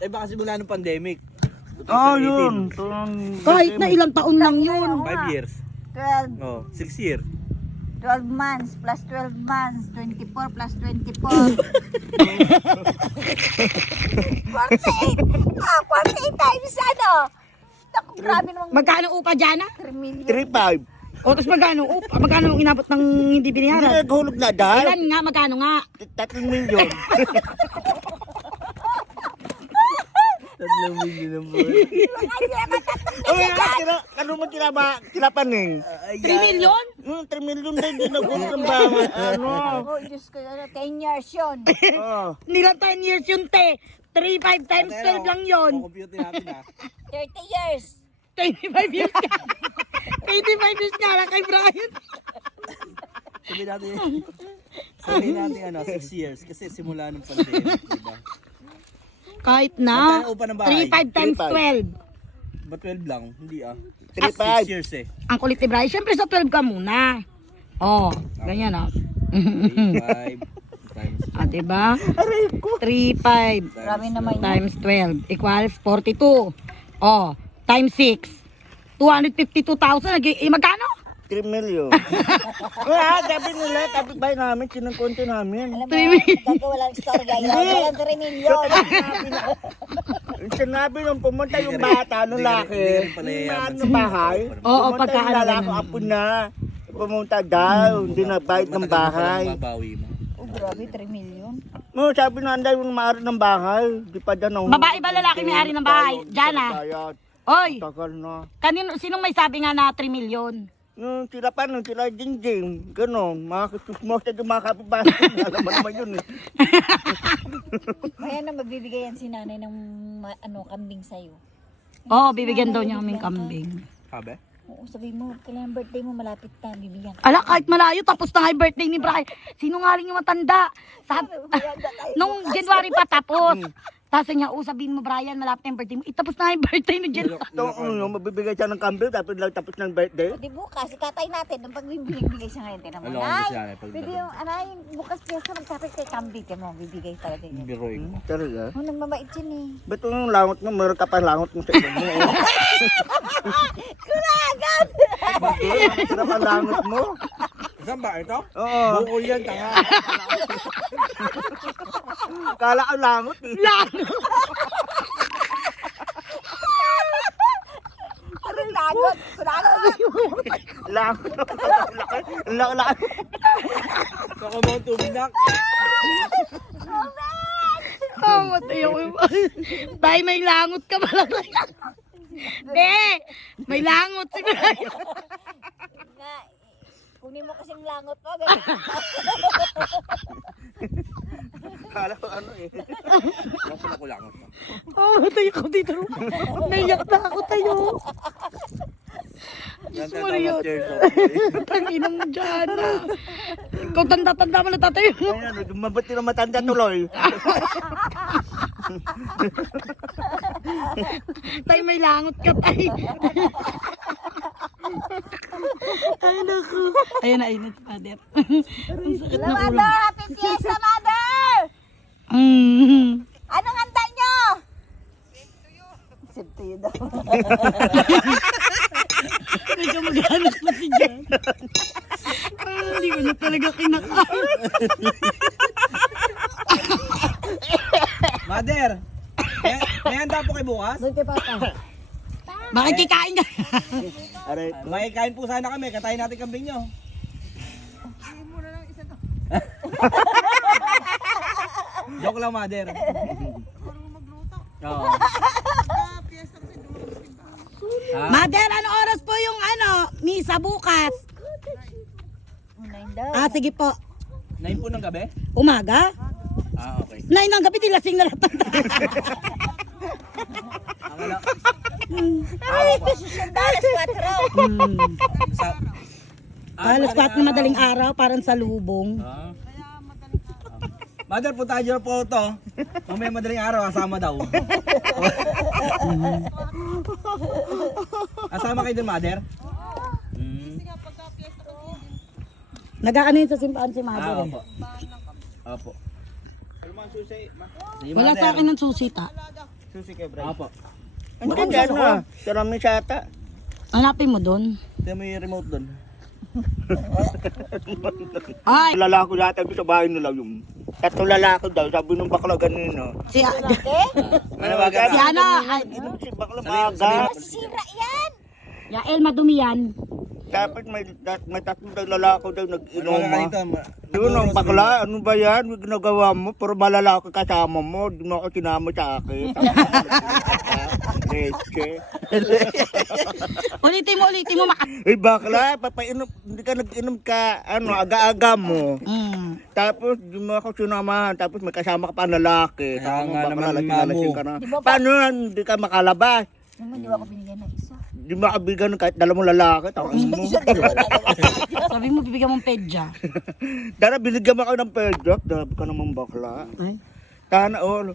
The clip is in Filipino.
Eh baka simula ng pandemic. Yun. 2018. Kahit na ilang taon lang yun. 5 years. 12, Oh, 6 years. 12 months plus 12 months, 24 plus 24. 48. 48 times ano? Naku, grabe namang Magkano upa dyan 3 million. 3.5. O tapos magkano upa? Magkano inabot ng hindi Hindi biniharan? naghulog na dahil. Ilan nga? Magkano nga? 3 million. 3 million ang buwan. Ano mo tinapaning? 3 million? 3 million din din naghulog ng bahay. Ano? Oh, Diyos ko, 10 years yun. Oh. Hindi lang 10 years yun, te. 3, 5 times 12 lang yun. Compute natin 30 years. 25 years ka. 25 years ka lang kay Brian. Sabihin natin 6 years kasi simula ng pandemic, diba? Kahit na. Magkano upa ng bahay? 3, 5 times 12. Ba 12 lang? Hindi 3.5. 6 years eh. Ang kulit ni Brian. Siyempre sa 12 ka muna. Oh, ganyan ah. 5 times Ah, diba? 3, 5 Grabe naman yun. times 12 equals 42. Oh, times 6. 252,000. Magkano? 3 million. Sabi nila, kapit-bahay namin, sinangkonti namin. Alam mo, gagawa lang istorya yun. Walang 3 million. Sinabi nung pumunta yung bata, nung laki, yung bahay. Oo, Pumunta pagka yung ano lalaki, ganun. apo na. Pumunta daw, hindi nagbayad ng bahay. Mababawi mo. Oh, grabe, 3 million. No, sabi na anday yung maari ng bahay. Di pa dyan. Babae ba lalaki may-ari ng bahay? Diyan ah. Oy, Tagal na. sinong may sabi nga na 3 million? Nung sila pa, nung sila Jingjing, gano'n, mga kasusmos na yung mga kapitbahay. Alam mo naman yun eh. Kaya na magbibigay yan si nanay ng kambing sa'yo. Oo, bibigyan daw niya kaming kambing. Sabi? Oo, sabi mo, kailangan birthday mo malapit na, bibigyan ka. Ala, kahit malayo, tapos na nga yung birthday ni Brian. Sinungaling yung matanda. Nung January pa tapos. Tapos niya, sabihin mo Brian, malapit na yung birthday mo. Itapos na nga yung birthday ni January. Ito, mabibigay siya ng kambing, tapos ng birthday. Di bukas, itatay natin, nung pagbibigay siya ngayon, tinan mo. Ano ko Nay, siya pag pwede yung, anay, bukas piyesta, magkapit kay kambing, tinan mo, bibigay talaga yun. biroy ko. Talaga? Oh, nagmamait yun eh. Ba't yung langot mo, meron ka pa langot mo sa iyo mo? Kulagan! Meron ka langot mo? Saan ba ito? Oo. Bukol yan, tanga. Kala ko langot eh. Kulagan! Kulagan! Langot. Ang laki. Saka mo tuminak. Oh, matay ako. Tay, may langot ka pala. Be, may langot si Brian. Nga, kunin mo kasing langot mo, ganyan. Kala ko ano eh. Nasaan ako lang? Oh, matay ako dito. Naiyak na ako tayo. Diyos mo rin yun. Tanginan mo dyan. Ikaw tanda-tanda mo na tatayo. Ayan, mabuti na matanda tuloy. Tay, may langot ka, tay. Ay, naku. Ayun na, ayun na, mother. Ang sakit na ulo. Mother, happy fiesta, mother! Anong handa nyo? Sip to you daw. Medyo maghanap na si Jan. Hindi ko na talaga kinakain. Mother! May handa po kayo bukas? Doon kay Papa. Bakit kikain ka? Aray, May kain po sana kami, katayin natin kambing nyo. Joke lang, Mother. Oo. Mother, ano oras po yung misa bukas? Unayin daw. Ah, sige po. 9 po ng gabi? Umaga? Okay. 9 ng gabi, tilasing na lahat ng tao. Ang alam, Ay, posisyon daw, alas 4. sa... Alas 4 na madaling araw, parang sa lubong. Mother, punta nyo po ito. Mamaya madaling araw, asama daw. Asama kayo dun, Mother? Nag-aano yun sa simbahan si Mother eh. Opo. Opo. Ano man susi? Sige, Wala Mother. sa akin ng susita. Susi kay Brian. Apo. Hindi dyan na. Sarami siya ata. Hanapin mo doon. Ito may remote doon. Ay, Lalako yata sa bahay nila yung. Ito lalako daw, sabi nung bakla ganino. si, Manawagan si na. ano, ay, Si bakla Sabihin- maaga. Sira yan. Yael, madumi yan. Dapat may tatlong daw lalako daw Manawagan ka dito. nag-inoma. Yun ang bakla, ano ba yan? May ginagawa mo, pero malalaki kasama mo. Di mo ako sinama sa akin. Leche. Ulitin mo, Eh bakla, papainom, hindi ka nag-inom ka, ano, aga-aga mo. Tapos, di mo ako sinamahan, tapos may kasama ka pa na lalaki. Kaya Saka mo nga bakla, naman, lasing-lasing mamo. ka na. Di ba ba- Paano yan? Hindi ka makalabas. Naman, di ba ako binigyan ng isa? Di mo kabigan kahit dalawang lalaki. Tawag mo. sabi mo, bibigyan mong pedya. Dara, binigyan mo ako ng pedjok. Dabi ka naman bakla. Ay. Sana all.